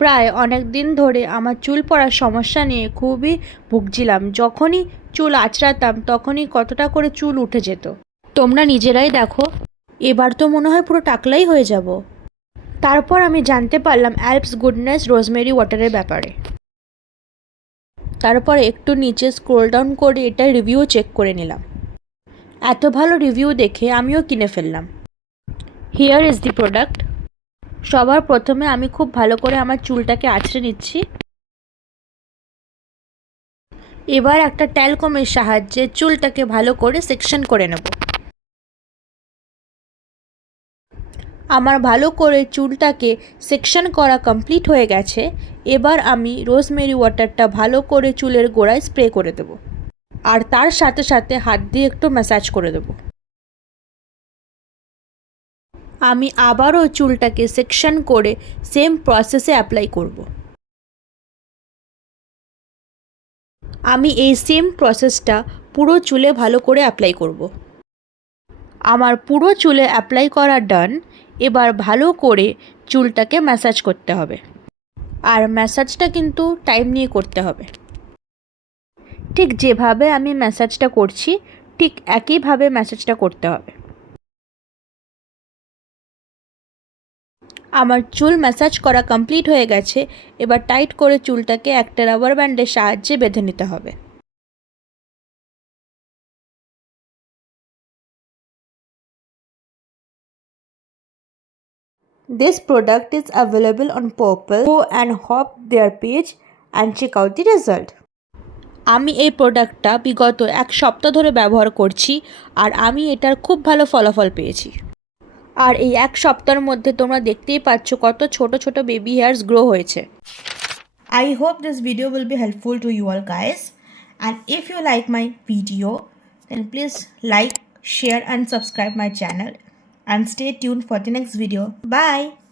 প্রায় অনেক দিন ধরে আমার চুল পড়ার সমস্যা নিয়ে খুবই ভুগছিলাম। যখনই চুল আঁচড়াতাম তখনই কতটা করে চুল উঠে যেত। তোমরা নিজেরাই দেখো, এবার তো মনে হয় পুরো টাকলাই হয়ে যাব। তারপর আমি জানতে পারলাম অ্যালপস গুডনেস রোজমেরি ওয়াটারের ব্যাপারে। তারপর একটু নিচে স্ক্রোল ডাউন করে এটার রিভিউ চেক করে নিলাম। এত ভালো রিভিউ দেখে আমিও কিনে ফেললাম। Here is the product. সবার প্রথমে আমি খুব ভালো করে আমার চুলটাকে আঁচড়ে নিচ্ছি। এবার একটা ট্যালকমের সাহায্যে চুলটাকে ভালো করে সেকশন করে নেব। আমার ভালো করে চুলটাকে সেকশন করা কমপ্লিট হয়ে গেছে। এবার আমি রোজমেরি ওয়াটারটা ভালো করে চুলের গোড়ায় স্প্রে করে দেব, আর তার সাথে সাথে হাত দিয়ে একটু ম্যাসাজ করে দেব। আমি আবারও চুলটাকে সেকশন করে সেম প্রসেসে অ্যাপ্লাই করব। আমি এই সেম প্রসেসটা পুরো চুলে ভালো করে অ্যাপ্লাই করব। আমার পুরো চুলে অ্যাপ্লাই করা ডান। এবার ভালো করে চুলটাকে ম্যাসাজ করতে হবে, আর ম্যাসাজটা কিন্তু টাইম নিয়ে করতে হবে। ঠিক যেভাবে আমি ম্যাসাজটা করছি ঠিক একইভাবে ম্যাসাজটা করতে হবে। আমার চুল ম্যাসাজ করা কমপ্লিট হয়ে গেছে। এবার টাইট করে চুলটাকে একটা রাবার ব্যান্ডের সাহায্যে বেঁধে নিতে হবে। This product is available on Purple. Go and hop their page and check out the result. আমি এই প্রোডাক্টটা বিগত 1 সপ্তাহ ধরে ব্যবহার করছি, আর আমি এটার খুব ভালো ফলাফল পেয়েছি। আর এই 1 সপ্তাহের মধ্যে তোমরা দেখতেই পাচ্ছ কত ছোট ছোট বেবি হেয়ার্স গ্রো হয়েছে। I hope this video will be helpful to you all guys, and if you like my video then please like, share and subscribe my channel, and stay tuned for the next video. Bye.